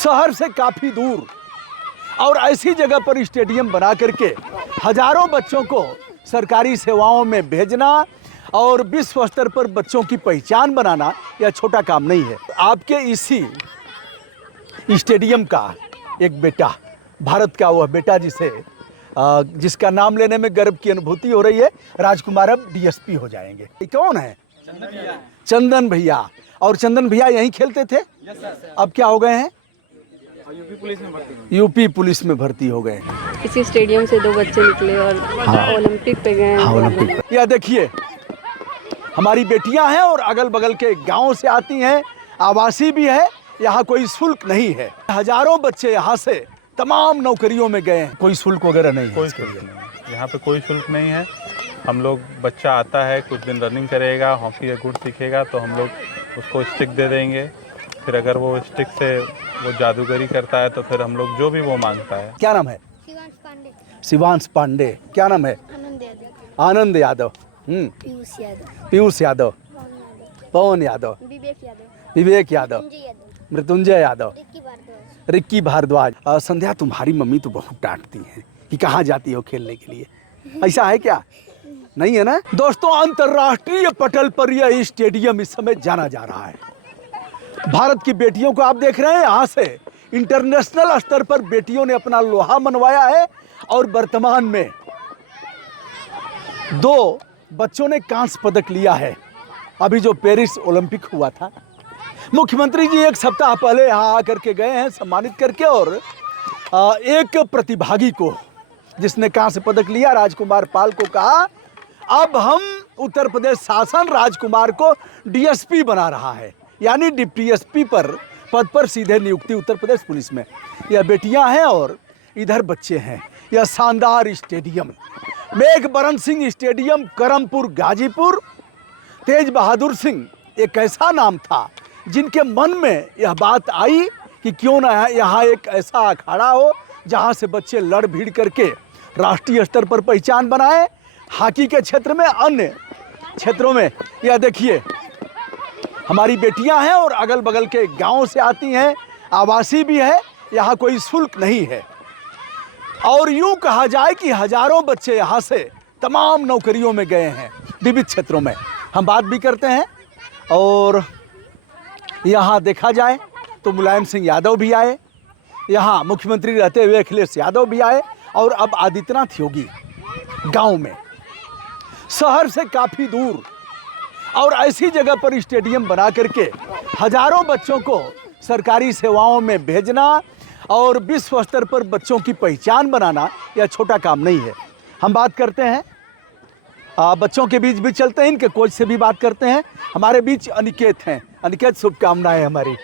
शहर से काफ़ी दूर और ऐसी जगह पर स्टेडियम बना करके हजारों बच्चों को सरकारी सेवाओं में भेजना और विश्व स्तर पर बच्चों की पहचान बनाना यह छोटा काम नहीं है। आपके इसी स्टेडियम का एक बेटा, भारत का वह बेटा जिसका नाम लेने में गर्व की अनुभूति हो रही है, राजकुमार अब डीएसपी हो जाएंगे। कौन है? चंदन भैया। और चंदन भैया यहीं खेलते थे? अब क्या हो गए हैं? यूपी पुलिस में भर्ती हो गए। इसी स्टेडियम से 2 बच्चे निकले और ओलंपिक पे गए हैं। ओलंपिक। यह देखिए, हमारी बेटियां हैं और अगल बगल के गांव से आती हैं, आवासीय भी है, यहाँ कोई शुल्क नहीं है। हजारों बच्चे यहाँ से तमाम नौकरियों में गए हैं, कोई शुल्क वगैरह नहीं है। कोई शुल्क नहीं, यहाँ पे कोई शुल्क नहीं है। हम लोग, बच्चा आता है, कुछ दिन रनिंग करेगा, हॉकी का गुण सीखेगा, तो हम लोग उसको स्टिक दे देंगे। फिर अगर वो स्टिक से वो जादूगरी करता है तो फिर हम लोग जो भी वो मांगता है। क्या नाम है? शिवांश पांडे। शिवांश पांडे। क्या नाम है? आनंद यादव। आनंद यादव। पीयूष यादव। पीयूष यादव। पवन यादव। विवेक यादव। विवेक यादव। संजय यादव। मृत्युंजय यादव। रिक्की भारद्वाज। रिक्की भारद्वाज। संध्या, तुम्हारी मम्मी तो बहुत डांटती है कि कहाँ जाती हो खेलने के लिए, ऐसा है क्या? नहीं है ना? दोस्तों, अंतर्राष्ट्रीय पटल पर यह स्टेडियम इस समय जाना जा रहा है। भारत की बेटियों को आप देख रहे हैं, यहाँ से इंटरनेशनल स्तर पर बेटियों ने अपना लोहा मनवाया है और वर्तमान में 2 बच्चों ने कांस्य पदक लिया है। अभी जो पेरिस ओलंपिक हुआ था, मुख्यमंत्री जी 1 सप्ताह पहले यहाँ आकर के गए हैं सम्मानित करके, और एक प्रतिभागी को जिसने कांस्य पदक लिया, राजकुमार पाल को कहा अब हम उत्तर प्रदेश शासन राजकुमार को डीएसपी बना रहा है, यानी डिप्टी एसपी पद पर सीधे नियुक्ति उत्तर प्रदेश पुलिस में। यह बेटियां हैं और इधर बच्चे हैं। यह शानदार स्टेडियम मेघ बरन सिंह स्टेडियम, करमपुर गाजीपुर। तेज बहादुर सिंह एक ऐसा नाम था जिनके मन में यह बात आई कि क्यों ना यहाँ एक ऐसा अखाड़ा हो जहाँ से बच्चे लड़ भीड़ करके राष्ट्रीय स्तर पर पहचान बनाए, हॉकी के क्षेत्र में, अन्य क्षेत्रों में। यह देखिए, हमारी बेटियां हैं और अगल बगल के गांव से आती हैं, आवासीय भी है, यहाँ कोई शुल्क नहीं है। और यूं कहा जाए कि हजारों बच्चे यहाँ से तमाम नौकरियों में गए हैं, विविध क्षेत्रों में। हम बात भी करते हैं। और यहाँ देखा जाए तो मुलायम सिंह यादव भी आए, यहाँ मुख्यमंत्री रहते हुए अखिलेश यादव भी आए, और अब आदित्यनाथ योगी गांव में, शहर से काफ़ी दूर और ऐसी जगह पर स्टेडियम बना करके हजारों बच्चों को सरकारी सेवाओं में भेजना और विश्व स्तर पर बच्चों की पहचान बनाना यह छोटा काम नहीं है। हम बात करते हैं, बच्चों के बीच भी चलते हैं, इनके कोच से भी बात करते हैं। हमारे बीच अनिकेत हैं। अनिकेत, शुभकामनाएं हमारी।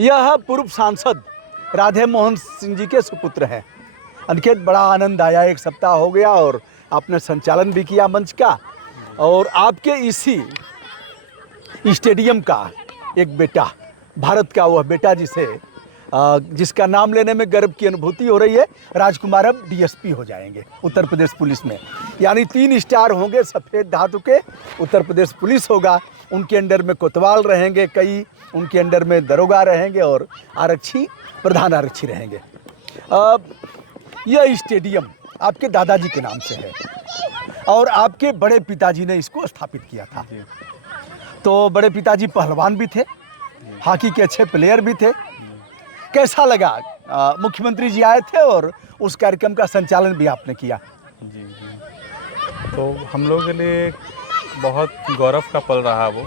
यह पूर्व सांसद राधे मोहन सिंह जी के सुपुत्र हैं। अनिकेत, बड़ा आनंद आया, 1 सप्ताह हो गया और आपने संचालन भी किया मंच का, और आपके इसी स्टेडियम का एक बेटा, भारत का वह बेटा जिसका नाम लेने में गर्व की अनुभूति हो रही है, राजकुमार अब डीएसपी हो जाएंगे उत्तर प्रदेश पुलिस में। यानी 3 स्टार होंगे सफ़ेद धातु के, उत्तर प्रदेश पुलिस होगा, उनके अंडर में कोतवाल रहेंगे कई, उनके अंडर में दरोगा रहेंगे और आरक्षी, प्रधान आरक्षी रहेंगे। यह स्टेडियम आपके दादाजी के नाम से है और आपके बड़े पिताजी ने इसको स्थापित किया था। तो बड़े पिताजी पहलवान भी थे, हॉकी के अच्छे प्लेयर भी थे। कैसा लगा? मुख्यमंत्री जी आए थे और उस कार्यक्रम का संचालन भी आपने किया। जी जी, तो हम लोगों के लिए बहुत गौरव का पल रहा वो,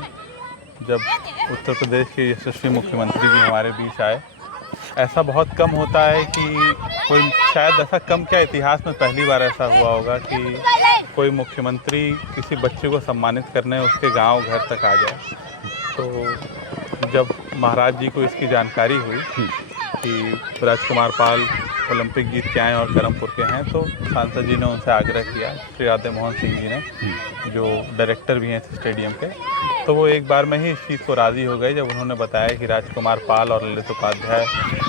जब उत्तर प्रदेश के यशस्वी मुख्यमंत्री जी हमारे बीच आए। ऐसा बहुत कम होता है कि कोई, शायद ऐसा कम क्या, इतिहास में पहली बार ऐसा हुआ होगा कि कोई मुख्यमंत्री किसी बच्चे को सम्मानित करने उसके गांव घर तक आ जाए। तो जब महाराज जी को इसकी जानकारी हुई कि राजकुमार पाल ओलंपिक जीत के आए और करमपुर के हैं, तो सांसद जी ने उनसे आग्रह किया, श्री राधे मोहन सिंह जी ने, जो डायरेक्टर भी हैं इस स्टेडियम के, तो वो एक बार में ही इस चीज़ को राज़ी हो गए जब उन्होंने बताया कि राजकुमार पाल और ललित उपाध्याय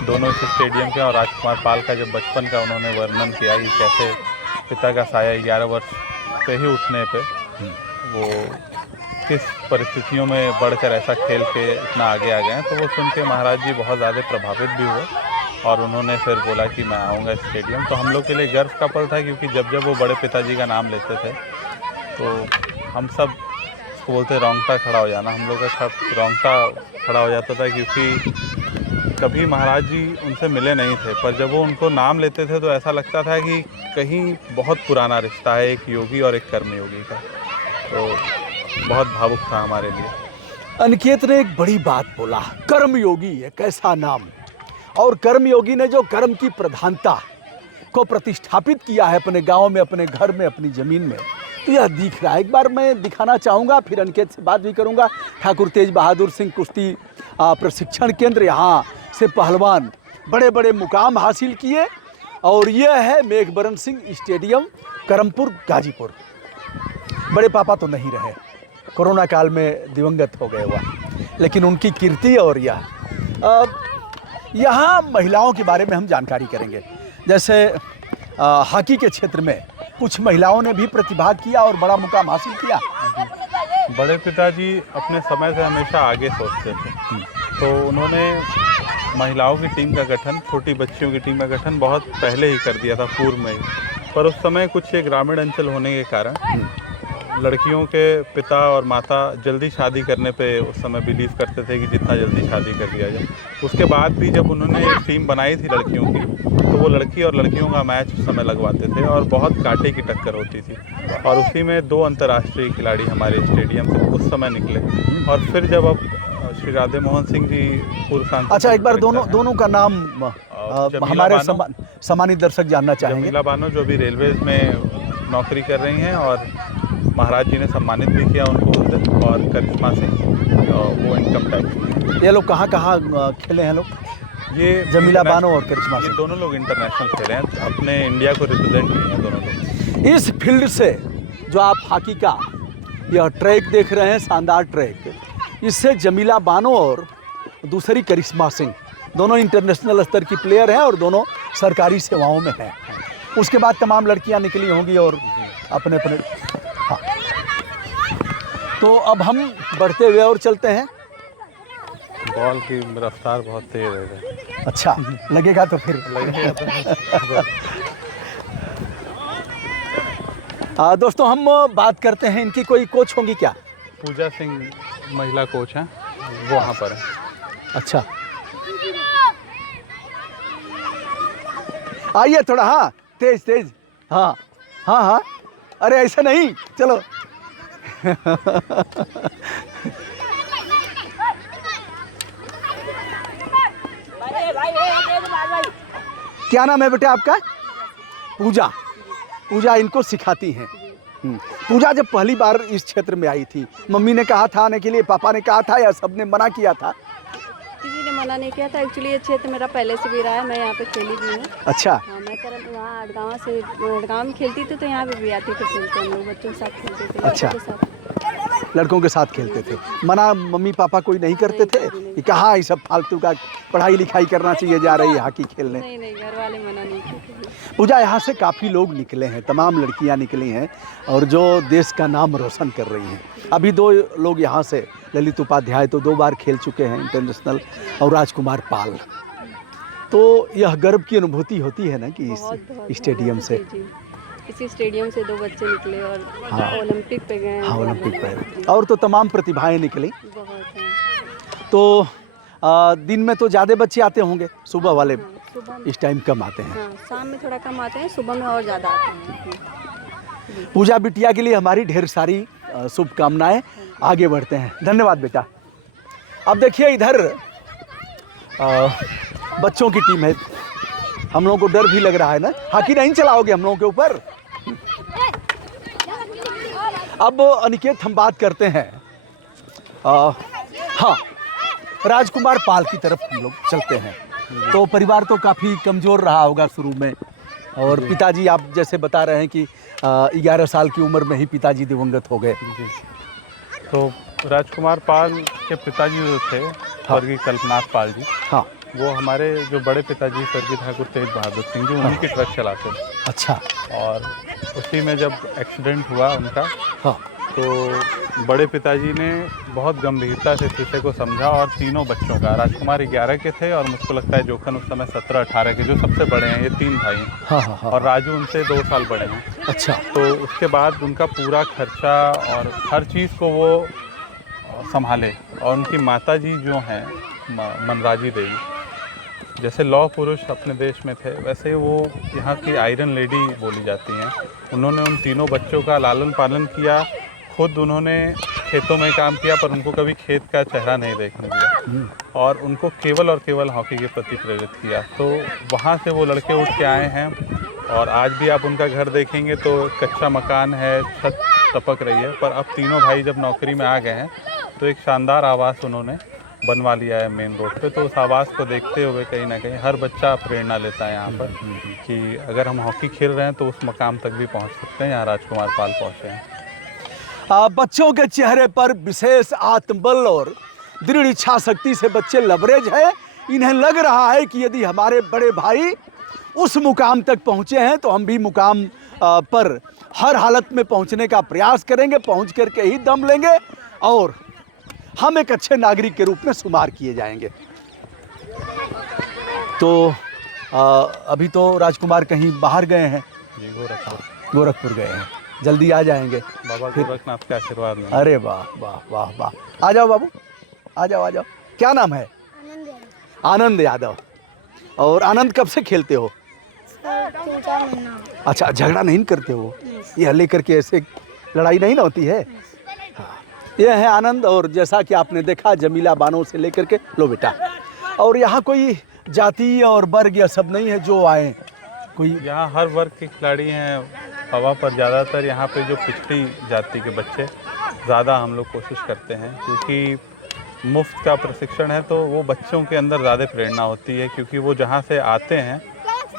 दोनों इस स्टेडियम के। और राजकुमार पाल का जब बचपन का उन्होंने वर्णन किया कि कैसे पिता का साया 11 वर्ष पे ही उठने पे वो किस परिस्थितियों में बढ़कर ऐसा खेल के इतना आगे आ गए हैं। तो वो सुन के महाराज जी बहुत ज़्यादा प्रभावित भी हुए और उन्होंने फिर बोला कि मैं आऊँगा स्टेडियम। तो हम लोग के लिए गर्व का पल था, क्योंकि जब जब वो बड़े पिताजी का नाम लेते थे तो हम सब उसको बोलते रोंगटा खड़ा हो जाना, हम लोग का रोंगटा खड़ा हो जाता था, क्योंकि कभी महाराज जी उनसे मिले नहीं थे, पर जब वो उनको नाम लेते थे तो ऐसा लगता था कि कहीं बहुत पुराना रिश्ता है एक योगी और एक कर्मयोगी का। तो बहुत भावुक था हमारे लिए। अनिकेत ने एक बड़ी बात बोला, कर्मयोगी एक ऐसा नाम, और कर्मयोगी ने जो कर्म की प्रधानता को प्रतिष्ठापित किया है अपने गांव में, अपने घर में, अपनी जमीन में, तो यह दिख रहा है। एक बार मैं दिखाना चाहूँगा, फिर अनिकेत से बात भी करूँगा। ठाकुर तेज बहादुर सिंह कुश्ती प्रशिक्षण केंद्र, यहाँ से पहलवान बड़े बड़े मुकाम हासिल किए, और यह है मेघबरन सिंह स्टेडियम, करमपुर, गाजीपुर। बड़े पापा तो नहीं रहे, कोरोना काल में दिवंगत हो गए हुआ, लेकिन उनकी कीर्ति और यहाँ महिलाओं के बारे में हम जानकारी करेंगे। जैसे हॉकी के क्षेत्र में कुछ महिलाओं ने भी प्रतिभाग किया और बड़ा मुकाम हासिल किया। बड़े पिताजी अपने समय से हमेशा आगे सोचते थे, तो उन्होंने महिलाओं की टीम का गठन, छोटी बच्चियों की टीम का गठन बहुत पहले ही कर दिया था, पूर्व में ही। पर उस समय कुछ ये ग्रामीण अंचल होने के कारण लड़कियों के पिता और माता जल्दी शादी करने पे उस समय बिलीव करते थे कि जितना जल्दी शादी कर दिया जाए। उसके बाद भी जब उन्होंने एक टीम बनाई थी लड़कियों की, तो वो लड़की और लड़कियों का मैच उस समय लगवाते थे और बहुत कांटे की टक्कर होती थी, और उसी में 2 अंतर्राष्ट्रीय खिलाड़ी हमारे स्टेडियम से उस समय निकले। और फिर जब अब श्री राधे मोहन सिंह जी पूर्व सांसद। अच्छा, एक बार दोनों का नाम हमारे सम्मानित दर्शक जानना चाहेंगे। जमीला बानो जो भी रेलवेज में नौकरी कर रही हैं, और महाराज जी ने सम्मानित भी किया उनको उस दिन, और करिश्मा सिंह वो इनकम टैक्स। ये लोग कहाँ खेले हैं लोग? ये जमीला बानो और करिश्मा सिंह दोनों लोग इंटरनेशनल खेले हैं, अपने इंडिया को रिप्रेजेंट किए हैं दोनों लोग। इस फील्ड से जो आप हॉकी का यह ट्रैक देख रहे हैं, शानदार ट्रैक, इससे जमीला बानो और दूसरी करिश्मा सिंह दोनों इंटरनेशनल स्तर की प्लेयर हैं और दोनों सरकारी सेवाओं में हैं। उसके बाद तमाम लड़कियां निकली होंगी और अपने अपने। हाँ, तो अब हम बढ़ते हुए और चलते हैं। बॉल की रफ्तार बहुत तेज है। अच्छा, लगेगा तो फिर दोस्तों हम बात करते हैं, इनकी कोई कोच होंगी क्या? पूजा सिंह महिला कोच हैं, वो वहाँ पर है। अच्छा, आइए थोड़ा, हाँ तेज, हाँ हाँ हाँ, अरे ऐसा नहीं, चलो। क्या नाम है बेटा आपका? पूजा इनको सिखाती हैं। पूजा जब पहली बार इस क्षेत्र में आई थी, मम्मी ने कहा था आने के लिए, पापा ने कहा था, या सबने मना किया था? किसी ने मना नहीं किया था। एक्चुअली ये क्षेत्र मेरा पहले से भी रहा है, मैं यहाँ पे खेली भी हूँ। अच्छा। हाँ, मैं यहाँ अडगाँव में खेलती थी, तो यहाँ पे भी आती थी खेलते, हम लोग बच्चों के साथ खेलते थे। अच्छा, लड़कों के साथ खेलते थे। मना मम्मी पापा कोई नहीं करते थे कि कहाँ ये सब फालतू का पढ़ाई लिखाई करना चाहिए, जा रही है हॉकी खेलने? नहीं, घर वाले मना नहीं किए। पूजा, यहाँ से काफ़ी लोग निकले हैं, तमाम लड़कियाँ निकली हैं और जो देश का नाम रोशन कर रही हैं। अभी 2 लोग यहाँ से, ललित उपाध्याय तो 2 बार खेल चुके हैं इंटरनेशनल, और राजकुमार पाल। तो यह गर्व की अनुभूति होती है ना कि इस स्टेडियम से, इसी स्टेडियम से 2 बच्चे निकले और ओलंपिक पे गए। हाँ, ओलंपिक पे, और तो तमाम प्रतिभाएं निकली। बहुत हैं। तो दिन में तो ज़्यादा बच्चे आते होंगे, सुबह वाले सुबह इस टाइम कम आते हैं। हाँ, शाम में थोड़ा कम आते हैं, सुबह में और ज़्यादा आते हैं। पूजा बिटिया के लिए हमारी ढेर सारी शुभकामनाएं। आगे बढ़ते हैं, धन्यवाद बेटा। अब देखिए इधर बच्चों की टीम है, हम लोगों को डर भी लग रहा है ना, हॉकी नहीं चलाओगे हम लोगों के ऊपर? अब अनिकेत हम बात करते हैं, हाँ, राजकुमार पाल की तरफ हम लोग चलते हैं। तो परिवार तो काफ़ी कमज़ोर रहा होगा शुरू में, और पिताजी आप जैसे बता रहे हैं कि 11 साल की उम्र में ही पिताजी दिवंगत हो गए। तो राजकुमार पाल के पिताजी जो थे, स्वर्गीय कल्पनाथ पाल जी, हाँ, वो हमारे जो बड़े पिताजी स्वर्गीय ठाकुर तेज बहादुर सिंह जी, उन्हीं की ट्रक चलाते थे। अच्छा। और उसी में जब एक्सीडेंट हुआ उनका, हाँ, तो बड़े पिताजी ने बहुत गंभीरता से इस विषय को समझा और तीनों बच्चों का, राजकुमार 11 के थे और मुझको लगता है जोखन उस समय 17-18 के, जो सबसे बड़े हैं, ये 3 भाई हैं। हाँ हाँ हाँ। और राजू उनसे 2 साल बड़े हैं। अच्छा। तो उसके बाद उनका पूरा खर्चा और हर चीज़ को वो संभाले। और उनकी माताजी जो हैं मनराजी देवी, जैसे लौह पुरुष अपने देश में थे वैसे वो यहाँ की आयरन लेडी बोली जाती हैं। उन्होंने उन तीनों बच्चों का लालन पालन किया, खुद उन्होंने खेतों में काम किया पर उनको कभी खेत का चेहरा नहीं देखने दिया और उनको केवल और केवल हॉकी के प्रति प्रेरित किया। तो वहाँ से वो लड़के उठ के आए हैं और आज भी आप उनका घर देखेंगे तो कच्चा मकान है, छत टपक रही है, पर अब तीनों भाई जब नौकरी में आ गए हैं तो एक शानदार आवास उन्होंने बनवा लिया है मेन रोड पे। तो उस आवास को देखते हुए कहीं ना कहीं हर बच्चा प्रेरणा लेता है यहाँ पर कि अगर हम हॉकी खेल रहे हैं तो उस मकाम तक भी पहुँच सकते हैं। यहाँ राजकुमार पाल पहुँचे हैं। बच्चों के चेहरे पर विशेष आत्मबल और दृढ़ इच्छा शक्ति से बच्चे लबरेज है। इन्हें लग रहा है कि यदि हमारे बड़े भाई उस मुकाम तक पहुँचे हैं तो हम भी मुकाम पर हर हालत में पहुँचने का प्रयास करेंगे, पहुँच करके ही दम लेंगे और हम एक अच्छे नागरिक के रूप में शुमार किए जाएंगे। तो अभी तो राजकुमार कहीं बाहर गए हैं, जी गोरखपुर गए हैं, जल्दी आ जाएंगे। बाबा गोरखनाथ के आशीर्वाद में। अरे वाह वाह वाह वाह, आ जाओ बाबू, आ जाओ आ जाओ। क्या नाम है? आनंद यादव। और आनंद कब से खेलते हो? 3-4 महीना। अच्छा, झगड़ा नहीं करते हो? ये लेकर के ऐसे लड़ाई नहीं ना होती है? हाँ, ये है आनंद। और जैसा कि आपने देखा जमीला बानों से लेकर के, लो बेटा, और यहाँ कोई जाति और वर्ग या सब नहीं है जो आए, कोई यहाँ हर वर्ग के खिलाड़ी हैं हवा पर। ज़्यादातर यहाँ पे जो पिछड़ी जाति के बच्चे ज़्यादा हम लोग कोशिश करते हैं क्योंकि मुफ्त का प्रशिक्षण है तो वो बच्चों के अंदर ज़्यादा प्रेरणा होती है क्योंकि वो जहाँ से आते हैं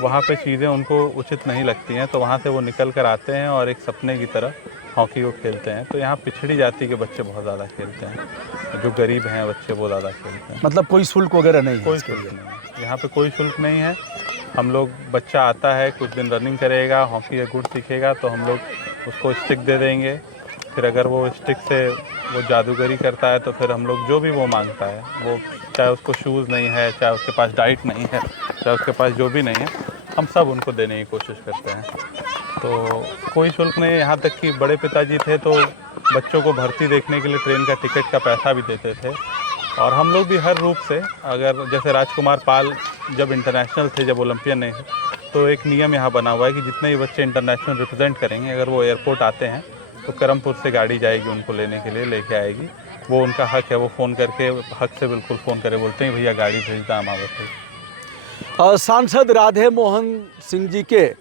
वहाँ पे चीज़ें उनको उचित नहीं लगती हैं तो वहाँ से वो निकल कर आते हैं और एक सपने की तरह हॉकी को खेलते हैं। तो यहाँ पिछड़ी जाति के बच्चे बहुत ज़्यादा खेलते हैं, जो गरीब हैं बच्चे वो ज़्यादा खेलते हैं। मतलब कोई शुल्क वगैरह नहीं है? कोई शुल्क नहीं, यहाँ पे कोई शुल्क नहीं है। हम लोग, बच्चा आता है, कुछ दिन रनिंग करेगा, हॉकी का गुण सीखेगा तो हम लोग उसको स्टिक दे देंगे। फिर अगर वो स्टिक से वो जादूगरी करता है तो फिर हम लोग जो भी वो मांगता है, वो चाहे उसको शूज़ नहीं है, चाहे उसके पास डाइट नहीं है, चाहे उसके पास जो भी नहीं है, हम सब उनको देने की कोशिश करते हैं। तो कोई शुल्क नहीं है। यहाँ तक कि बड़े पिताजी थे तो बच्चों को भर्ती देखने के लिए ट्रेन का टिकट का पैसा भी देते थे। और हम लोग भी हर रूप से, अगर जैसे राजकुमार पाल जब इंटरनेशनल थे, जब ओलंपियन नहीं थे, तो एक नियम यहाँ बना हुआ है कि जितने भी बच्चे इंटरनेशनल रिप्रेजेंट करेंगे, अगर वो एयरपोर्ट आते हैं तो करमपुर से गाड़ी जाएगी उनको लेने के लिए, लेके आएगी। वो उनका हक है, वो फ़ोन करके, हक से बिल्कुल फ़ोन करे, बोलते हैं भैया गाड़ी भेजता हम आवत है। सांसद राधे मोहन सिंह जी के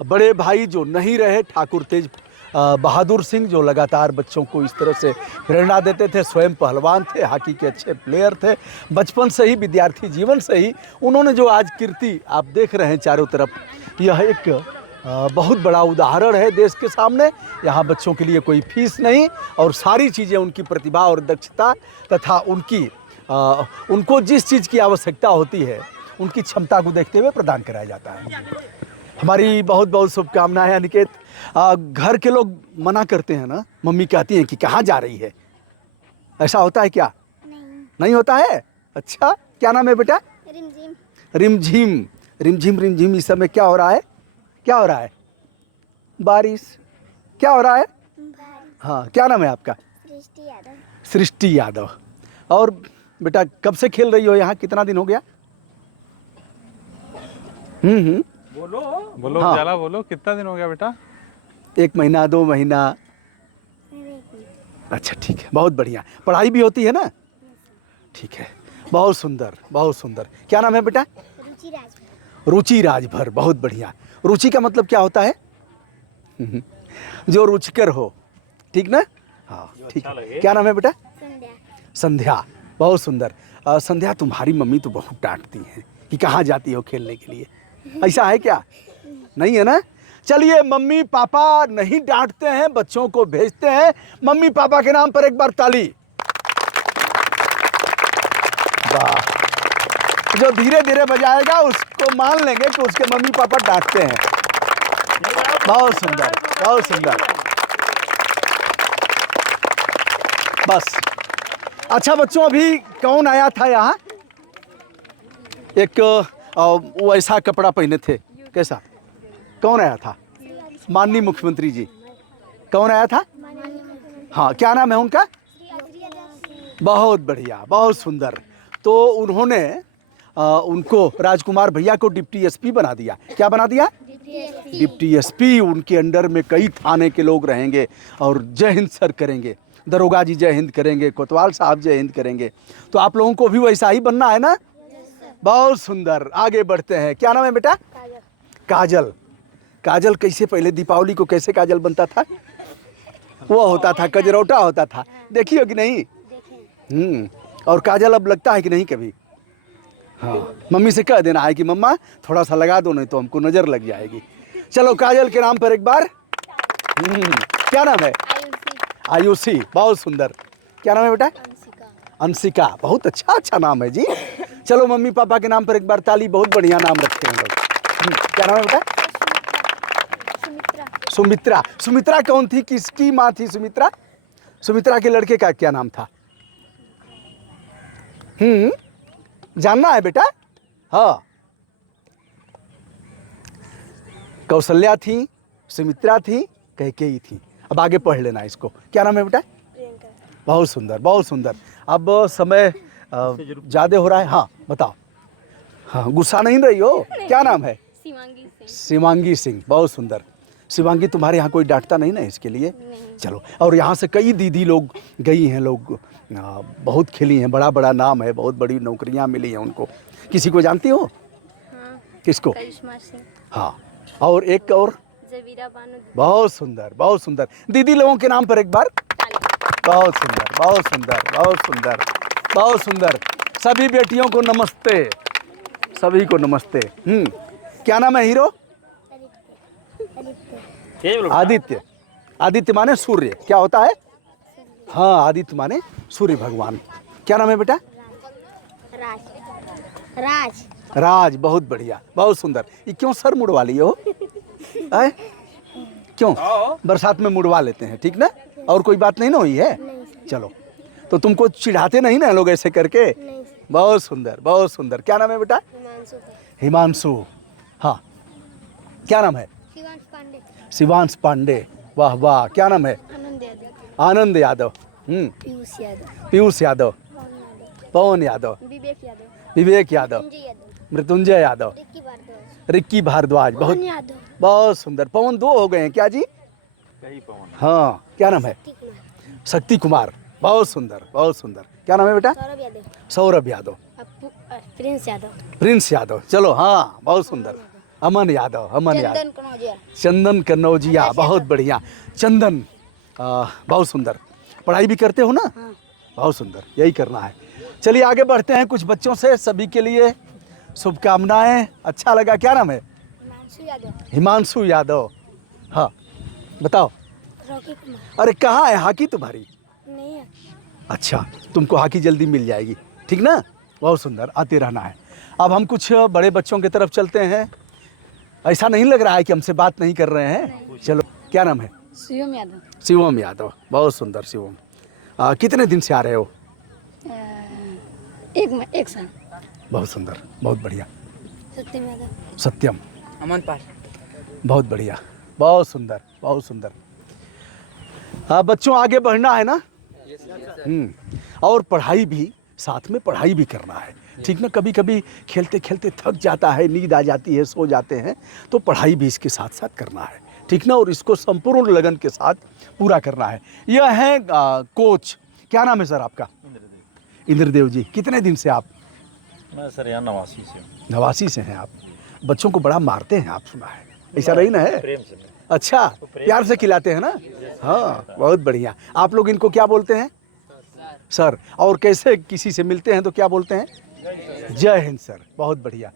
बड़े भाई जो नहीं रहे, ठाकुर तेज बहादुर सिंह, जो लगातार बच्चों को इस तरह से प्रेरणा देते थे, स्वयं पहलवान थे, हॉकी के अच्छे प्लेयर थे, बचपन से ही, विद्यार्थी जीवन से ही उन्होंने जो आज कीर्ति आप देख रहे हैं चारों तरफ, यह एक बहुत बड़ा उदाहरण है देश के सामने। यहाँ बच्चों के लिए कोई फीस नहीं और सारी चीज़ें उनकी प्रतिभा और दक्षता तथा उनको जिस चीज़ की आवश्यकता होती है उनकी क्षमता को देखते हुए प्रदान कराया जाता है। हमारी बहुत बहुत शुभकामनाएं अनिकेत। घर के लोग मना करते हैं ना, मम्मी कहती हैं कि कहाँ जा रही है, ऐसा होता है क्या? नहीं होता है? अच्छा, क्या नाम है बेटा? रिमझिम। रिमझिम। रिमझिम रिमझिम इस समय क्या हो रहा है? क्या हो रहा है? बारिश। क्या हो रहा है? हाँ, क्या नाम है आपका? सृष्टि यादव। सृष्टि यादव। और बेटा कब से खेल रही हो यहाँ, कितना दिन हो गया? बोलो हाँ। जाला बोलो, कितना दिन हो गया बेटा? 1 महीना, 2 महीना? अच्छा ठीक है, बहुत बढ़िया। पढ़ाई भी होती है ना? ठीक है, बहुत सुंदर बहुत सुंदर। क्या नाम है बेटा? रुचि राजभर। रुचि राजभर, बहुत बढ़िया। रुचि का मतलब क्या होता है? जो रुचिकर हो, ठीक ना? हाँ ठीक है। क्या नाम है बेटा? संध्या। संध्या, बहुत सुंदर। संध्या, तुम्हारी मम्मी तो बहुत डांटती हैं कि कहाँ जाती हो खेलने के लिए, ऐसा है क्या? नहीं है ना? चलिए, मम्मी पापा नहीं डांटते हैं, बच्चों को भेजते हैं। मम्मी पापा के नाम पर एक बार ताली। वाह, जो धीरे धीरे बजाएगा उसको मान लेंगे कि उसके मम्मी पापा डांटते हैं। बहुत सुंदर बहुत सुंदर। बस। अच्छा बच्चों, अभी कौन आया था यहाँ? एक वो ऐसा कपड़ा पहने थे, कैसा? कौन आया था? माननीय मुख्यमंत्री जी। कौन आया था? हाँ, क्या नाम है उनका? बहुत बढ़िया, बहुत सुंदर। तो उन्होंने उनको, राजकुमार भैया को डिप्टी एसपी बना दिया। क्या बना दिया? Deputy SP. उनके अंडर में कई थाने के लोग रहेंगे और जय हिंद सर करेंगे, दरोगा जी जय हिंद करेंगे, कोतवाल साहब जय हिंद करेंगे। तो आप लोगों को भी वैसा ही बनना है ना? बहुत सुंदर। आगे बढ़ते हैं। क्या नाम है बेटा? काजल। काजल कैसे, पहले दीपावली को कैसे काजल बनता था? वो होता था, कजरौटा होता था, देखी हो कि नहीं? और काजल अब लगता है कि नहीं कभी? हाँ, मम्मी से कह देना है कि मम्मा थोड़ा सा लगा दो, नहीं तो हमको नजर लग जाएगी। चलो, काजल के नाम पर एक बार। क्या नाम है? आयुषी। बहुत सुंदर। क्या नाम है बेटा? अंशिका। बहुत अच्छा नाम है जी। चलो, मम्मी पापा के नाम पर एक बार ताली। बहुत बढ़िया नाम रखते हैं लोग। क्या नाम है बेटा? सुमित्रा। सुमित्रा कौन थी? किसकी माँ थी सुमित्रा? सुमित्रा के लड़के का क्या नाम था? जानना है बेटा? हाँ, कौशल्या थी, सुमित्रा थी, कैकेयी थी। अब आगे पढ़ लेना इसको। क्या नाम है बेटा? बहुत सुंदर, बहुत सुंदर। अब समय ज्यादा हो रहा है। हाँ बताओ। हाँ, गुस्सा नहीं रही हो? क्या नाम है? शिवांगी सिंह। बहुत सुंदर। शिवांगी, तुम्हारे यहाँ कोई डांटता नहीं ना इसके लिए? चलो, और यहाँ से कई दीदी लोग गई हैं, लोग बहुत खिली हैं, बड़ा बड़ा नाम है, बहुत बड़ी नौकरियाँ मिली हैं उनको। किसी को जानती हो? हाँ, किसको? करिश्मा सिंह। हाँ, और एक और? जबीरा बानो। बहुत सुंदर, बहुत सुंदर। दीदी लोगों के नाम पर एक बार। बहुत सुंदर, बहुत सुंदर, बहुत सुंदर, बहुत सुंदर। सभी बेटियों को नमस्ते, सभी को नमस्ते। क्या नाम है हीरो? आदित्य। आदित्य माने सूर्य। क्या होता है? हाँ, आदित्य माने सूर्य भगवान। क्या नाम है बेटा? राज। राज। बहुत बढ़िया, बहुत सुंदर। ये क्यों सर मुड़वा लिए हो? क्यों? बरसात में मुड़वा लेते हैं, ठीक ना? और कोई बात नहीं ना हुई है? चलो, तो तुमको चिढ़ाते नहीं ना लोग ऐसे करके? बहुत सुंदर, बहुत सुंदर। क्या नाम है बेटा? हिमांशु। हाँ, क्या नाम है? शिवांश पांडे। वाह वाह। क्या नाम है? आनंद यादव। पीयूष यादव। पवन यादव। विवेक यादव। मृत्युंजय यादव। रिक्की भारद्वाज। बहुत बहुत सुंदर। पवन 2 हो गए हैं क्या जी? हाँ, क्या नाम है? शक्ति कुमार। बहुत सुंदर, बहुत सुंदर। क्या नाम है बेटा? सौरभ यादव। प्रिंस यादव। चलो, हाँ, बहुत सुंदर। अमन यादव। अमन यादव। चंदन कन्नौजिया। बहुत बढ़िया। चंदन। बहुत सुंदर। पढ़ाई भी करते हो ना? बहुत सुंदर, यही करना है। चलिए आगे बढ़ते हैं कुछ बच्चों से। सभी के लिए शुभकामनाएं। अच्छा लगा। क्या नाम है? हिमांशु यादव। हाँ, बताओ। अरे कहाँ है हॉकी तुम्हारी? नहीं है। अच्छा, तुमको हॉकी जल्दी मिल जाएगी, ठीक ना? बहुत सुंदर, आते रहना है। अब हम कुछ बड़े बच्चों की तरफ चलते हैं। ऐसा नहीं लग रहा है कि हमसे बात नहीं कर रहे हैं? चलो, क्या नाम है? शिवम यादव। शिवम यादव। बहुत सुंदर शिवम। कितने दिन से आ रहे हो? एक साल। बहुत सुंदर, बहुत बढ़िया। सत्यम यादव। सत्यम। अमन पाल। बहुत बढ़िया, बहुत सुंदर, बहुत सुंदर। बच्चों आगे बढ़ना है ना? और पढ़ाई भी, साथ में पढ़ाई भी करना है, ठीक ना? कभी कभी खेलते खेलते थक जाता है, नींद आ जाती है, सो जाते हैं, तो पढ़ाई भी इसके साथ साथ करना है, ठीक ना? और इसको संपूर्ण लगन के साथ पूरा करना है। यह है कोच। क्या नाम है सर आपका? इंद्रदेव जी। कितने दिन से आप? मैं सर यहाँ नवासी से हूँ। नवासी से हैं आप। बच्चों को बड़ा मारते हैं आप, सुना है, ऐसा नहीं ना है? प्रेम से। अच्छा, प्यार से खिलाते हैं ना? हाँ, बहुत बढ़िया। आप लोग इनको क्या बोलते हैं? सर। और कैसे किसी से मिलते हैं तो क्या बोलते हैं? जय हिंद सर। बहुत बढ़िया।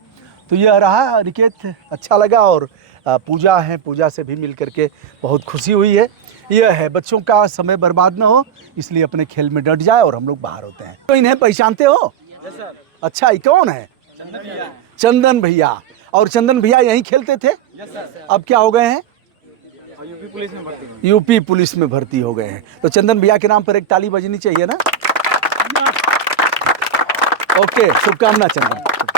तो यह रहा अनिकेत, अच्छा लगा। और पूजा है, पूजा से भी मिल करके बहुत खुशी हुई है। यह है, बच्चों का समय बर्बाद ना हो इसलिए अपने खेल में डट जाए और हम लोग बाहर होते हैं। तो इन्हें पहचानते हो? अच्छा, ये कौन है? चंदन भैया। और चंदन भैया यहीं खेलते थे? अब क्या हो गए हैं? यूपी पुलिस में भर्ती हो गए हैं। तो चंदन भैया के नाम पर एक ताली बजनी चाहिए ना। ओके, शुभकामना चंदन।